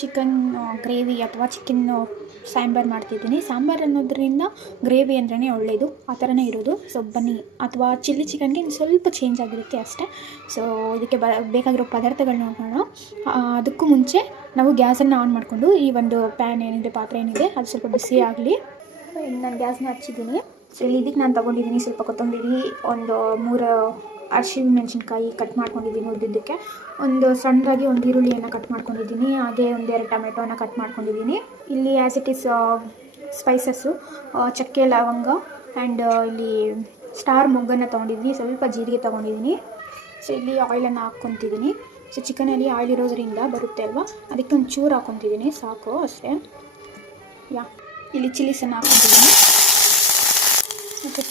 Chicken gravy ಅಥವಾ chicken sambar ಮಾಡ್ತಿದ್ದೀನಿ. Sambar ಅನ್ನೋದ್ರಿಂದ gravy ಅಂದ್ರೇ ಒಳ್ಳೆಯದು, ಆ ಥರನೇ ಇರೋದು. ಸೊ ಬನ್ನಿ, ಅಥವಾ ಚಿಲ್ಲಿ ಚಿಕನ್ಗೆ ಸ್ವಲ್ಪ ಚೇಂಜ್ ಆಗಿರುತ್ತೆ ಅಷ್ಟೇ. ಸೊ ಇದಕ್ಕೆ ಬೇಕಾಗಿರೋ ಪದಾರ್ಥಗಳನ್ನ ನೋಡೋಣ. ಅದಕ್ಕೂ ಮುಂಚೆ ನಾವು ಗ್ಯಾಸನ್ನು ಆನ್ ಮಾಡಿಕೊಂಡು ಈ ಒಂದು ಪ್ಯಾನ್ ಏನಿದೆ, ಪಾತ್ರೆ ಏನಿದೆ, ಅದು ಸ್ವಲ್ಪ ಬಿಸಿ ಆಗಲಿ. ನಾನು ಗ್ಯಾಸ್ನ ಹಚ್ಚಿದ್ದೀನಿ. ಸೊ ಇದಕ್ಕೆ ನಾನು ತೊಗೊಂಡಿದ್ದೀನಿ ಸ್ವಲ್ಪ ಕೊತ್ತಂಬರಿ, ಒಂದು 3 ಹಸಿಮೆಣಸಿನ್ಕಾಯಿ ಕಟ್ ಮಾಡ್ಕೊಂಡಿದ್ದೀನಿ ಉದ್ದಿದ್ದಕ್ಕೆ, ಒಂದು ಸಣ್ಣದಾಗಿ ಒಂದು ಈರುಳ್ಳಿಯನ್ನು ಕಟ್ ಮಾಡ್ಕೊಂಡಿದ್ದೀನಿ, ಹಾಗೆ 1-2 ಟೊಮೆಟೋನ ಕಟ್ ಮಾಡ್ಕೊಂಡಿದ್ದೀನಿ. ಇಲ್ಲಿ ಆ್ಯಸ್ ಇಟ್ ಈಸ್ ಸ್ಪೈಸಸ್ಸು ಚಕ್ಕೆ ಲವಂಗ ಆ್ಯಂಡ್ ಇಲ್ಲಿ ಸ್ಟಾರ್ ಮೊಗ್ಗನ್ನು ತೊಗೊಂಡಿದ್ದೀನಿ, ಸ್ವಲ್ಪ ಜೀರಿಗೆ ತೊಗೊಂಡಿದ್ದೀನಿ. ಸೊ ಇಲ್ಲಿ ಆಯಿಲನ್ನು ಹಾಕ್ಕೊತಿದ್ದೀನಿ. ಸೊ ಚಿಕನಲ್ಲಿ ಆಯಿಲ್ ಇರೋದ್ರಿಂದ ಬರುತ್ತೆ ಅಲ್ವಾ, ಅದಕ್ಕೆ ಒಂದು ಚೂರು ಹಾಕ್ಕೊತಿದ್ದೀನಿ, ಸಾಕು ಅಷ್ಟೇ. ಇಲ್ಲಿ ಚಿಲ್ಲೀಸನ್ನು ಹಾಕ್ಕೊತಿದ್ದೀನಿ, ಮತ್ತು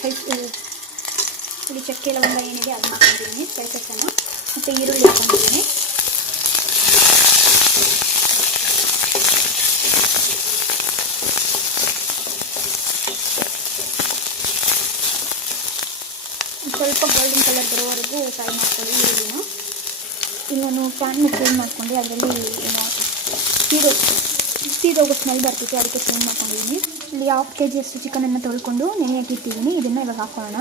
ಇಲ್ಲಿ ಚಕ್ಕೆ ಲವಂಗ ಏನಿದೆ ಅದನ್ನ ಹಾಕ್ಕೊಂಡಿದ್ದೀನಿ, ಸ್ಪೈಸಸನ್ನು, ಮತ್ತು ಈರುಳ್ಳಿ ಹಾಕ್ಕೊಂಡಿದ್ದೀನಿ. ಸ್ವಲ್ಪ ಗೋಲ್ಡನ್ ಕಲರ್ ಬರೋವರೆಗೂ ಫ್ರೈ ಮಾಡ್ಕೊಳ್ಳಿ ಈರುಳ್ಳಿನ. ಇಲ್ಲಿ ನಾನು ಪ್ಯಾನ್ನ ಚೇಂಜ್ ಮಾಡಿಕೊಂಡು ಅದರಲ್ಲಿ ಏನು ಸೀದೋಗೋ ಸ್ಮೆಲ್ ಬರ್ತಿತ್ತು, ಅದಕ್ಕೆ ಚೇಂಜ್ ಮಾಡ್ಕೊಂಡಿದ್ದೀನಿ. ಇಲ್ಲಿ 1/2 kg ಅಷ್ಟು ಚಿಕನನ್ನು ತೊಳ್ಕೊಂಡು ನೆನೆಯಕ್ಕೆ ಇಟ್ಟಿದ್ದೀನಿ. ಇದನ್ನು ಇವಾಗ ಹಾಕೋಣ.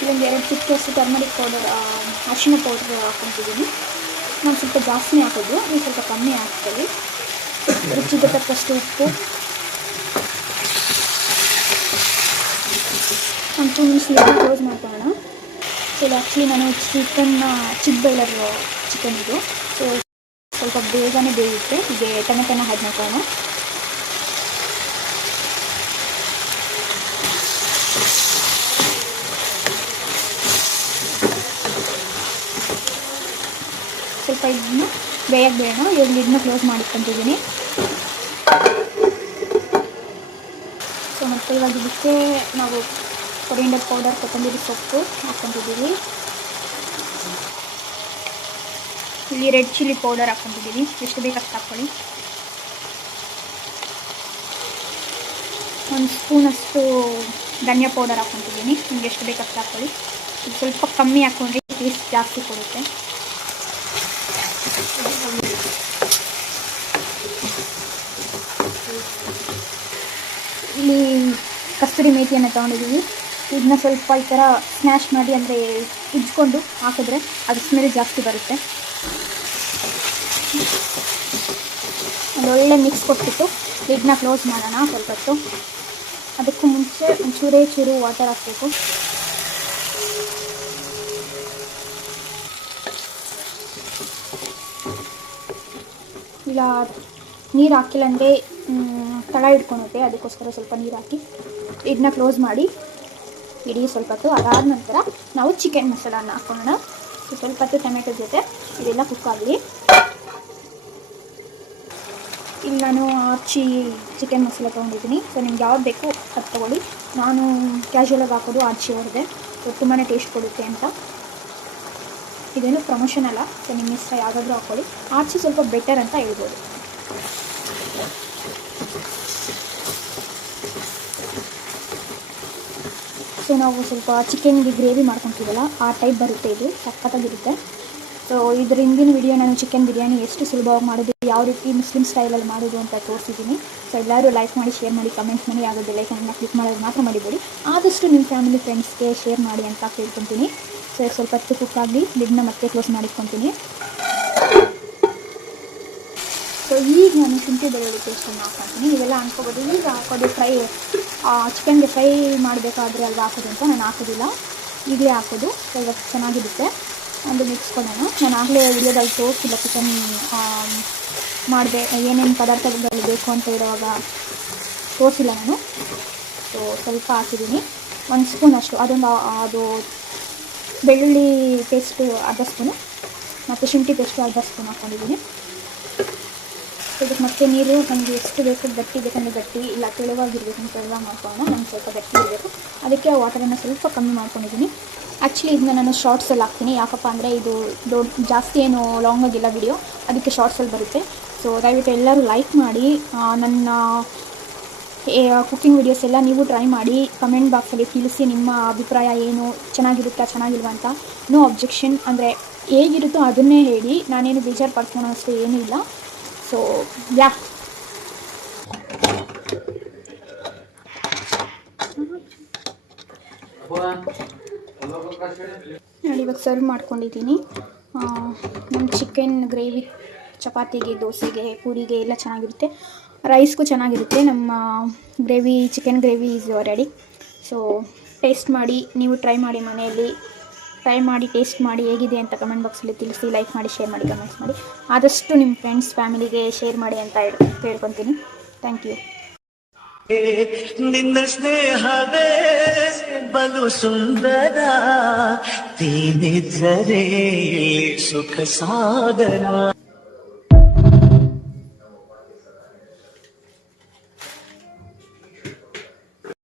ಇಲ್ಲೊಂದು 2 ಚಿಟಿಕೆಯಷ್ಟು ಟರ್ಮರಿಕ್ ಪೌಡರ್, ಅರಿಶಿನ ಪೌಡ್ರ್ ಹಾಕ್ಕೊತಿದ್ದೀನಿ. ನಾನು ಸ್ವಲ್ಪ ಜಾಸ್ತಿನೇ ಹಾಕೋದು, ನೀವು ಸ್ವಲ್ಪ ಕಮ್ಮಿ ಹಾಕ್ಕೊಳ್ಳಿ. ರುಚಿಗೆ ತಕ್ಕಷ್ಟು ಉಪ್ಪು, ಒಂದು 2 ನಿಮಿಷ ಕ್ಲೋಸ್ ಮಾಡ್ಕೊಳ್ಳೋಣ. ಸೊ ಆ್ಯಕ್ಚುಲಿ ನಾನು ಚಿಕ್ಕ ಬಾಯ್ಲರ್ ಚಿಕನ್ ಇದು, ಸೊ ಸ್ವಲ್ಪ ಬೇಗನೆ ಬೇಯುತ್ತೆ. ಹೀಗೆ ಟೊಮೆಟೊನ ಹಾಕಿ ಮಾಡ್ಕೊಳ್ಳೋಣ. ಸ್ವಲ್ಪ ಇದನ್ನು ಬೇಯಕ್ಕೆ ಬೇಡ. ಇವಾಗ ಇದನ್ನ ಕ್ಲೋಸ್ ಮಾಡಿಟ್ಕೊತಿದ್ದೀನಿ. ಸೊ ಮತ್ತು ಇವಾಗ ಇದಕ್ಕೆ ನಾವು ಕೊರಿಯಂಡರ್ ಪೌಡರ್, ಕೊತ್ತಂಬರಿ ಸೊಪ್ಪು ಹಾಕ್ಕೊತಿದ್ದೀವಿ. ಇಲ್ಲಿ ರೆಡ್ ಚಿಲ್ಲಿ ಪೌಡರ್ ಹಾಕ್ಕೊತಿದ್ದೀನಿ, ಎಷ್ಟು ಬೇಕಷ್ಟು ಹಾಕ್ಕೊಳ್ಳಿ. 1 ಸ್ಪೂನಷ್ಟು ಧನಿಯಾ ಪೌಡರ್ ಹಾಕ್ಕೊತಿದ್ದೀನಿ, ನಿಮ್ಗೆ ಎಷ್ಟು ಬೇಕಷ್ಟು ಹಾಕ್ಕೊಳ್ಳಿ. ಇದು ಸ್ವಲ್ಪ ಕಮ್ಮಿ ಹಾಕ್ಕೊಂಡ್ರೆ ಟೇಸ್ಟ್ ಜಾಸ್ತಿ ಕೊಡುತ್ತೆ. ಇಲ್ಲಿ ಕಸ್ತೂರಿ ಮೇಥಿಯನ್ನು ತೊಗೊಂಡಿದ್ದೀವಿ. ಇದನ್ನ ಸ್ವಲ್ಪ ಈ ಥರ ಸ್ಮ್ಯಾಶ್ ಮಾಡಿ, ಅಂದರೆ ಉಜ್ಕೊಂಡು ಹಾಕಿದ್ರೆ ಅದು ಸ್ಮೆಲ್ ಜಾಸ್ತಿ ಬರುತ್ತೆ. ಒಂದೊಳ್ಳೆ ಮಿಕ್ಸ್ ಕೊಟ್ಬಿಟ್ಟು ಇದನ್ನ ಕ್ಲೋಸ್ ಮಾಡೋಣ ಸ್ವಲ್ಪ ಹೊತ್ತು. ಅದಕ್ಕೂ ಮುಂಚೆ ಚೂರು ವಾಟರ್ ಹಾಕಬೇಕು. ಇಲ್ಲ ನೀರು ಹಾಕಿಲ್ಲ ಅಂದರೆ ತಳ ಹಿಡ್ಕೊಳುತ್ತೆ, ಅದಕ್ಕೋಸ್ಕರ ಸ್ವಲ್ಪ ನೀರು ಹಾಕಿ ಇದನ್ನ ಕ್ಲೋಸ್ ಮಾಡಿ ಇಡೀ ಸ್ವಲ್ಪ ಹೊತ್ತು. ಅದಾದ ನಂತರ ನಾವು ಚಿಕನ್ ಮಸಾಲನ ಹಾಕೋಣ. ಸ್ವಲ್ಪ ಹೊತ್ತು ಟೊಮೆಟೊ ಜೊತೆ ಇದೆಲ್ಲ ಕುಕ್ ಆಗಲಿ. ಇಲ್ಲಿ ನಾನು ಚಿಕನ್ ಮಸಾಲ ತೊಗೊಂಡಿದ್ದೀನಿ. ಸೊ ನಿಮ್ಗೆ ಯಾವ್ದು ಬೇಕು ಅದು ತೊಗೊಳ್ಳಿ. ನಾನು ಕ್ಯಾಶುಯಲಾಗಿ ಹಾಕೋದು ಆರ್ಚಿ ಹೊಡೆದೆ, ಸೊ ತುಂಬಾ ಟೇಸ್ಟ್ ಕೊಡುತ್ತೆ ಅಂತ. ಇದೇನು ಪ್ರಮೋಷನ್ ಅಲ್ಲ, ಸೊ ನಿಮ್ಮ ಇಷ್ಟ ಯಾವುದಾದ್ರೂ ಹಾಕ್ಕೊಳ್ಳಿ. ಆರ್ಚಿ ಸ್ವಲ್ಪ ಬೆಟರ್ ಅಂತ ಹೇಳ್ಬೋದು. ಸೊ ನಾವು ಸ್ವಲ್ಪ ಚಿಕನ್ಗೆ ಗ್ರೇವಿ ಮಾಡ್ಕೊತೀವಲ್ಲ, ಆ ಟೈಪ್ ಬರುತ್ತೆ. ಇದು ಸಖತ್ತಾಗಿರುತ್ತೆ. ಸೊ ಇದ್ರ ಹಿಂದಿನ ವಿಡಿಯೋ ನಾನು ಚಿಕನ್ ಬಿರಿಯಾನಿ ಎಷ್ಟು ಸುಲಭವಾಗಿ ಮಾಡೋದು, ಯಾವ ರೀತಿ ಮುಸ್ಲಿಮ್ ಸ್ಟೈಲಲ್ಲಿ ಮಾಡೋದು ಅಂತ ತೋರಿಸಿದ್ದೀನಿ. ಸೊ ಎಲ್ಲರೂ ಲೈಕ್ ಮಾಡಿ, ಶೇರ್ ಮಾಡಿ, ಕಮೆಂಟ್ ಮಾಡಿ. ಆಗೋದು ಲೈಕನ್ನು ಕ್ಲಿಕ್ ಮಾಡೋದು ಮಾತ್ರ ಮಾಡಿಬಿಡಿ. ಆದಷ್ಟು ನಿಮ್ಮ ಫ್ಯಾಮಿಲಿ ಫ್ರೆಂಡ್ಸ್ಗೆ ಶೇರ್ ಮಾಡಿ ಅಂತ ಕೇಳ್ಕೊತೀನಿ. ಸೊ ಸ್ವಲ್ಪ ಹೊತ್ತು ಕುಕ್ ಆಗಲಿ, ಲಿಡ್ನ ಮತ್ತೆ ಕ್ಲೋಸ್ ಮಾಡಿಟ್ಕೊತೀನಿ. ಸೊ ಈಗ ನಾನು ಶುಂಠಿ ಬೆಳ್ಳುಳ್ಳಿ ಪೇಸ್ಟನ್ನು ಹಾಕ್ಕೊತೀನಿ. ಇವೆಲ್ಲ ಅನ್ಕೋಬೋದು ಈಗ ಹಾಕೋದು ಫ್ರೈ, ಚಿಕನ್ಗೆ ಫ್ರೈ ಮಾಡಬೇಕಾದ್ರೆ ಅಲ್ವಾ ಹಾಕೋದು ಅಂತ. ನಾನು ಹಾಕೋದಿಲ್ಲ, ಈಗಲೇ ಹಾಕೋದು. ಸೊ ಇವಾಗ ಚೆನ್ನಾಗಿರುತ್ತೆ. ಒಂದು ಮಿಕ್ಸ್ ಕೊಡೋಣ. ನಾನು ಆಗಲೇ ವಿಡಿಯೋದಲ್ಲಿ ತೋರಿಸಿಲ್ಲ ಚಿಕನ್ ಏನೇನು ಪದಾರ್ಥಗಳು ಬೇಕು ಅಂತ ಇರುವಾಗ ತೋರಿಸಿಲ್ಲ ನಾನು. ಸೊ ಸ್ವಲ್ಪ ಹಾಕಿದ್ದೀನಿ, 1 ಸ್ಪೂನ್ ಅಷ್ಟು. ಅದು ಬೆಳ್ಳುಳ್ಳಿ ಪೇಸ್ಟು ಅರ್ಧ ಸ್ಪೂನು, ಮತ್ತು ಶುಂಠಿ ಪೇಸ್ಟು ಅರ್ಧ ಸ್ಪೂನ್ ಹಾಕ್ಕೊಂಡಿದ್ದೀನಿ. ಇದಕ್ಕೆ ಮತ್ತೆ ನೀರು ನಮಗೆ ಎಷ್ಟು ಬೇಕು, ಗಟ್ಟಿ ಬೇಕಂದರೆ ಗಟ್ಟಿ, ಇಲ್ಲ ತೆಳುವಾಗಿರಬೇಕು ಅಂತ ತೆಳುವಾಗಿ ಮಾಡ್ಕೊಳ್ಳೋಣ. ನಮ್ಗೆ ಸ್ವಲ್ಪ ಗಟ್ಟಿ ಇರಬೇಕು, ಅದಕ್ಕೆ ವಾಟರನ್ನು ಸ್ವಲ್ಪ ಕಮ್ಮಿ ಮಾಡ್ಕೊಂಡಿದ್ದೀನಿ. ಆ್ಯಕ್ಚುಲಿ ಇದನ್ನ ನಾನು ಶಾರ್ಟ್ಸಲ್ಲಿ ಹಾಕ್ತೀನಿ. ಯಾಕಪ್ಪ ಅಂದರೆ ಇದು ಜಾಸ್ತಿ ಏನು ಲಾಂಗ್ ಆಗಿಲ್ಲ ವಿಡಿಯೋ, ಅದಕ್ಕೆ ಶಾರ್ಟ್ಸಲ್ಲಿ ಬರುತ್ತೆ. ಸೊ ದಯವಿಟ್ಟು ಎಲ್ಲರೂ ಲೈಕ್ ಮಾಡಿ, ನನ್ನ ಕುಕ್ಕಿಂಗ್ ವೀಡಿಯೋಸ್ ಎಲ್ಲ ನೀವು ಟ್ರೈ ಮಾಡಿ ಕಮೆಂಟ್ ಬಾಕ್ಸಲ್ಲಿ ತಿಳಿಸಿ ನಿಮ್ಮ ಅಭಿಪ್ರಾಯ ಏನು, ಚೆನ್ನಾಗಿರುತ್ತಾ ಚೆನ್ನಾಗಿಲ್ವಾ ಅಂತ. ನೋ ಅಬ್ಜೆಕ್ಷನ್, ಅಂದರೆ ಹೇಗಿರುತ್ತೋ ಅದನ್ನೇ ಹೇಳಿ, ನಾನೇನು ಬೇಜಾರು ಪಡ್ಕೊಳೋ ಅಷ್ಟೇ ಏನೂ ಇಲ್ಲ. ಸೊ ಯಾ, ನೋಡಿ ಇವಾಗ ಸರ್ವ್ ಮಾಡ್ಕೊಂಡಿದ್ದೀನಿ. ನಮ್ಮ ಚಿಕನ್ ಗ್ರೇವಿ ಚಪಾತಿಗೆ, ದೋಸೆಗೆ, ಪೂರಿಗೆ ಎಲ್ಲ ಚೆನ್ನಾಗಿರುತ್ತೆ, ರೈಸ್ಗೂ ಚೆನ್ನಾಗಿರುತ್ತೆ. ನಮ್ಮ gravy, chicken gravy is ready. So taste ಮಾಡಿ, ನೀವು ಟ್ರೈ ಮಾಡಿ, ಮನೆಯಲ್ಲಿ ಟ್ರೈ ಮಾಡಿ ಟೇಸ್ಟ್ ಮಾಡಿ ಹೇಗಿದೆ ಅಂತ ಕಮೆಂಟ್ ಬಾಕ್ಸಲ್ಲಿ ತಿಳಿಸಿ. ಲೈಕ್ ಮಾಡಿ, ಶೇರ್ ಮಾಡಿ, ಕಮೆಂಟ್ಸ್ ಮಾಡಿ. ಆದಷ್ಟು ನಿಮ್ಮ ಫ್ರೆಂಡ್ಸ್ ಫ್ಯಾಮಿಲಿಗೆ ಶೇರ್ ಮಾಡಿ ಅಂತ ಕೇಳ್ಕೊತೀನಿ. Thank you. ನಿನ್ನ ಸ್ನೇಹವೇ ಬಲು ಸುಂದರ, ನೀನಿದ್ದರೆ ಸುಖ ಸಾಗರ.